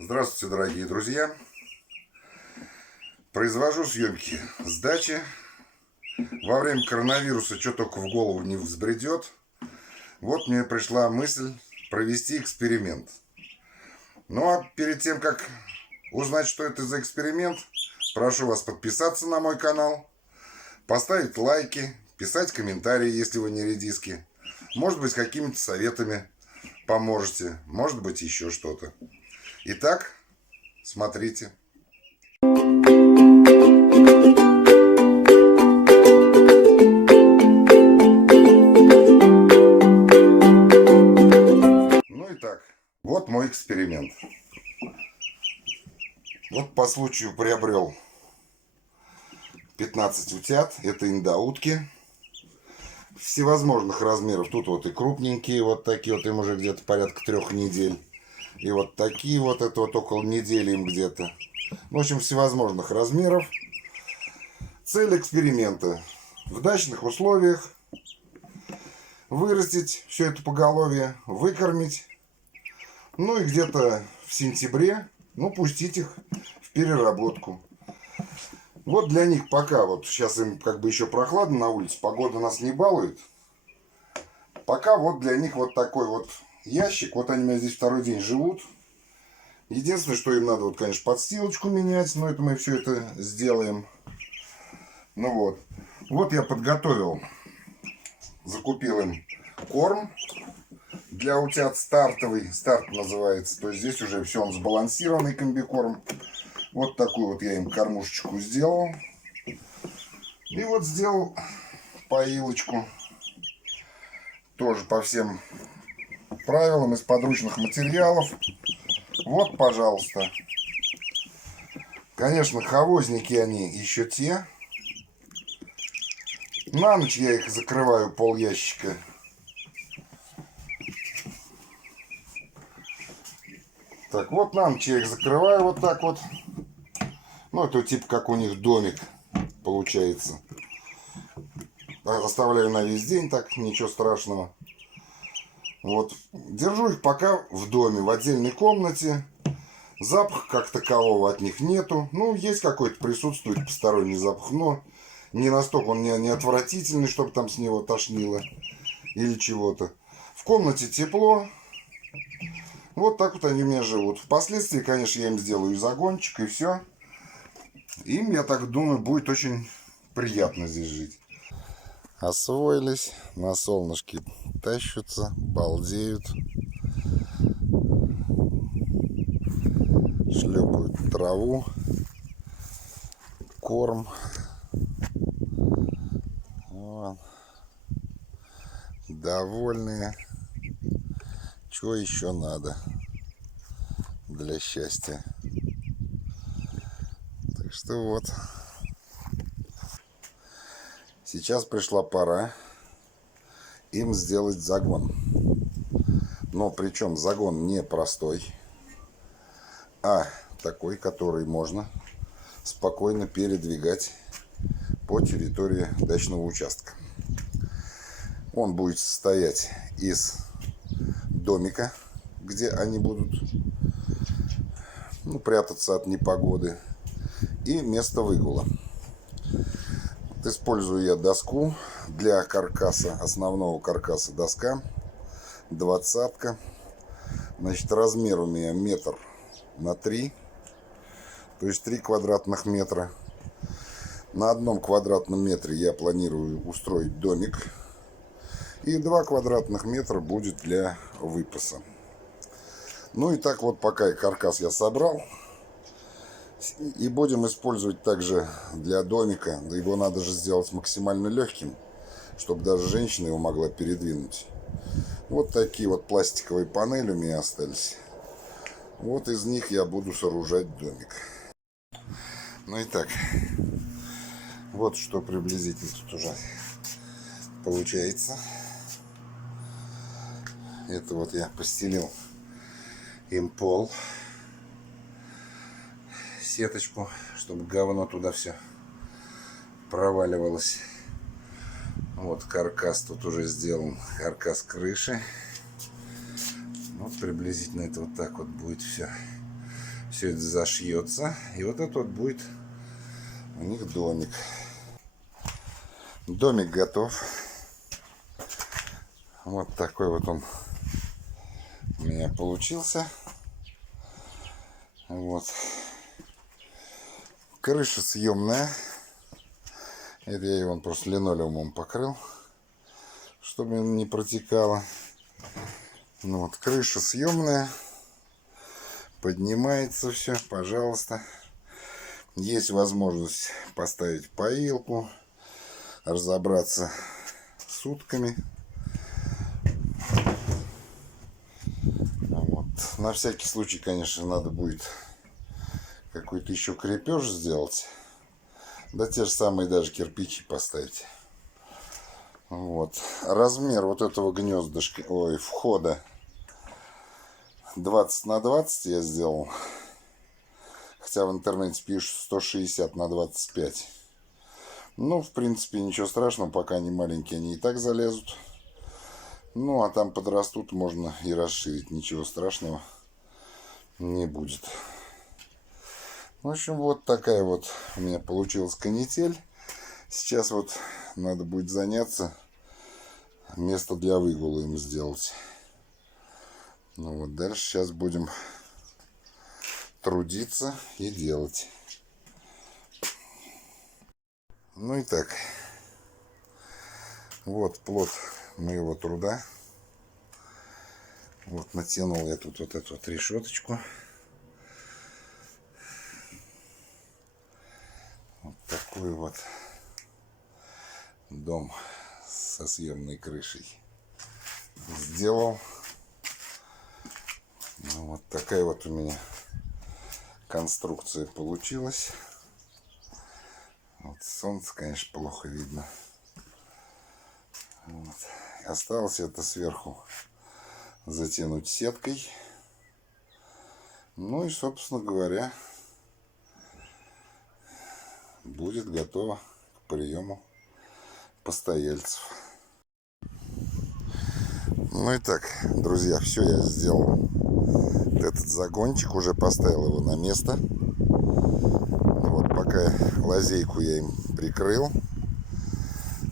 Здравствуйте, дорогие друзья! Произвожу съемки с дачи. Во время коронавируса что только в голову не взбредет. Вот мне пришла мысль провести эксперимент. Ну а перед тем, как узнать, что это за эксперимент, прошу вас подписаться на мой канал, поставить лайки, писать комментарии, если вы не редиски. Может быть, какими-то советами поможете, может быть, еще что-то. Итак, смотрите. Ну и так, вот мой эксперимент. Вот по случаю приобрел 15 утят. Это индоутки всевозможных размеров. Тут вот и крупненькие, вот такие вот, им уже где-то порядка 3 недель. И вот такие вот, это вот около недели им где-то. В общем, всевозможных размеров. Цель эксперимента: в дачных условиях вырастить все это поголовье, выкормить. Ну и где-то в сентябре, пустить их в переработку. Вот для них пока, вот сейчас им как бы еще прохладно на улице, погода нас не балует. Пока вот для них вот такой вот ящик. Вот они у меня здесь второй день живут. Единственное, что им надо, вот, конечно, подстилочку менять, но это мы все это сделаем. Ну вот. Вот я подготовил, закупил им корм для утят стартовый. Старт называется. То есть здесь уже все, он сбалансированный комбикорм. Вот такую вот я им кормушечку сделал. И вот сделал поилочку. Тоже по всем правилам, из подручных материалов. Вот, пожалуйста. Конечно, хавозники они еще те. На ночь я их закрываю пол ящика. Так, вот на ночь я их закрываю вот так вот. Ну, это типа как у них домик получается. Оставляю на весь день, так, ничего страшного. Вот, держу их пока в доме, в отдельной комнате. Запаха как такового от них нету. Ну, есть какой-то, присутствует посторонний запах, но не настолько он не отвратительный, чтобы там с него тошнило или чего-то. В комнате тепло. Вот так вот они у меня живут. Впоследствии, конечно, я им сделаю загончик и все. Им, я так думаю, будет очень приятно здесь жить. Освоились, на солнышке тащутся, балдеют. Шлепают траву, корм. Вот. Довольные. Чего еще надо для счастья? Так что вот. Сейчас пришла пора им сделать загон. Но причем загон не простой, а такой, который можно спокойно передвигать по территории дачного участка. Он будет состоять из домика, где они будут прятаться от непогоды, и место выгула. Вот использую я доску для каркаса, основного каркаса доска, 20-ка. Значит, размер у меня 1,3 м, то есть 3 квадратных метра. На 1 квадратном метре я планирую устроить домик. И 2 квадратных метра будет для выпаса. Ну и так вот, пока каркас я собрал. И будем использовать также для домика. Да его надо же сделать максимально легким, чтобы даже женщина его могла передвинуть. Вот такие вот пластиковые панели у меня остались. Вот из них я буду сооружать домик. Ну и так. Вот что приблизительно тут уже получается. Это вот я постелил им пол, сеточку, чтобы говно туда все проваливалось. Вот каркас тут уже сделан, каркас крыши. Вот приблизительно это вот так вот будет все Все это зашьется. И вот это вот будет у них домик. Домик готов. Вот такой вот он у меня получился. Вот. Крыша съемная. Это я его просто линолеумом покрыл, чтобы не протекало. Ну вот, крыша съемная. Поднимается все, пожалуйста. Есть возможность поставить поилку, разобраться с утками. Вот. На всякий случай, конечно, надо будет какой-то еще крепеж сделать. Да те же самые даже кирпичи поставить. Вот. Размер вот этого гнездышка, входа 20 на 20 я сделал. Хотя в интернете пишут 160 на 25. Ну, в принципе, ничего страшного, пока они маленькие, они и так залезут. Ну, а там подрастут, можно и расширить, ничего страшного не будет. В общем, вот такая вот у меня получилась канитель. Сейчас вот надо будет заняться, место для выгула им сделать. Ну вот, дальше сейчас будем трудиться и делать. Ну и так. Вот плод моего труда. Вот натянул я тут вот эту вот решеточку. Вот такой вот дом со съемной крышей сделал. Ну, вот такая вот у меня конструкция получилась. Вот солнце, конечно, плохо видно. Вот. Осталось это сверху затянуть сеткой. Ну и, собственно говоря, будет готово к приему постояльцев. Ну и так, друзья, все я сделал. Этот загончик, уже поставил его на место. Вот, пока лазейку я им прикрыл.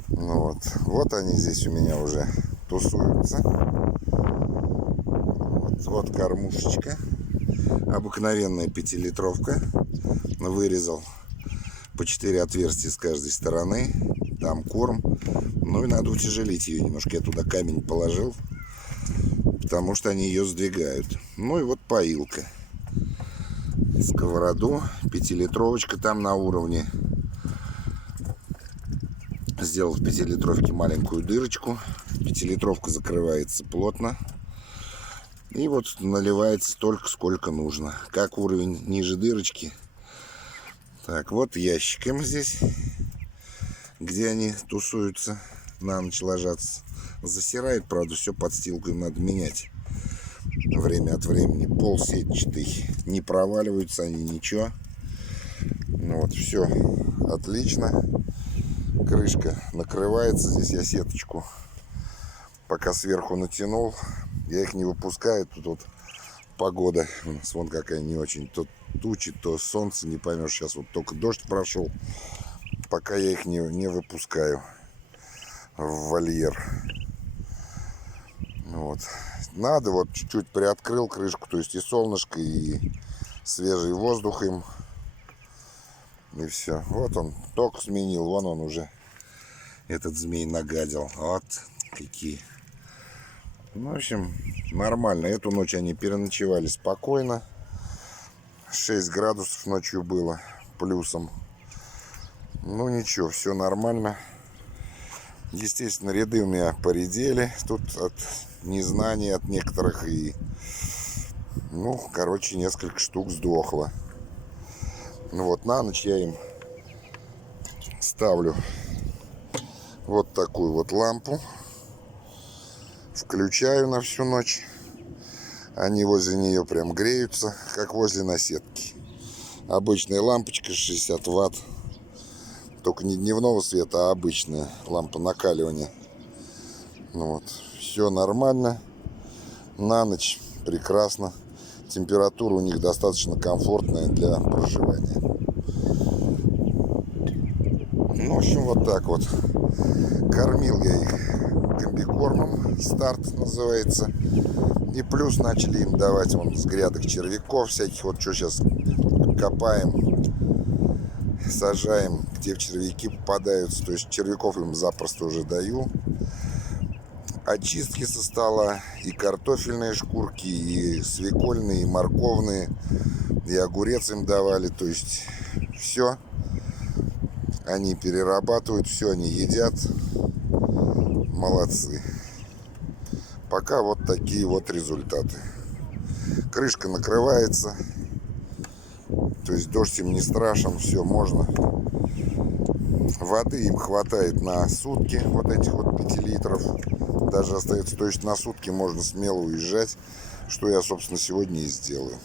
Ну вот они здесь у меня уже тусуются. Вот кормушечка. Обыкновенная 5-литровка. Вырезал по 4 отверстия с каждой стороны. Там корм. Ну и надо утяжелить ее немножко. Я туда камень положил, потому что они ее сдвигают. Ну и вот поилка. Сковороду. 5-литровочка там на уровне. Сделал в 5-литровке маленькую дырочку. 5-литровка закрывается плотно. И вот наливается столько, сколько нужно. Как уровень ниже дырочки. Так, вот ящиком здесь, где они тусуются, на ночь ложатся. Засирает, правда, все подстилку им надо менять время от времени. Пол сетчатый, не проваливаются они, ничего. Ну вот, все отлично. Крышка накрывается. Здесь я сеточку пока сверху натянул. Я их не выпускаю. Тут вот погода у нас вон какая не очень. То тучи, то солнце, не поймешь. Сейчас вот только дождь прошел. Пока я их не выпускаю в вольер. Вот. Надо, вот чуть-чуть приоткрыл крышку. То есть и солнышко, и свежий воздух им. И все. Вот он ток сменил. Вон он уже, этот змей, нагадил. Вот какие. Ну, в общем, нормально. Эту ночь они переночевали спокойно. 6 градусов ночью было плюсом. Ну ничего, все нормально. Естественно, ряды у меня поредели. Тут от незнания от некоторых. И, ну, короче, несколько штук сдохло. Ну вот, на ночь я им ставлю вот такую вот лампу. Включаю на всю ночь. Они возле нее прям греются, как возле наседки. Обычная лампочка 60 ватт. Только не дневного света, а обычная лампа накаливания. Ну вот, все нормально. На ночь прекрасно. температура у них достаточно комфортная для проживания. Ну, в общем, вот так вот. Кормил я их комбикормом, старт называется. И плюс начали им давать вон с грядок червяков всяких. Вот что сейчас копаем, сажаем, где в червяки попадаются. То есть червяков им запросто уже даю. Очистки со стола, и картофельные шкурки, и свекольные, и морковные, и огурец им давали. То есть все они перерабатывают, все они едят. Молодцы. Пока вот такие вот результаты. Крышка накрывается. То есть дождь им не страшен, все можно. Воды им хватает на сутки, вот этих вот 5 литров. Даже остается, то есть на сутки можно смело уезжать, что я, собственно, сегодня и сделаю.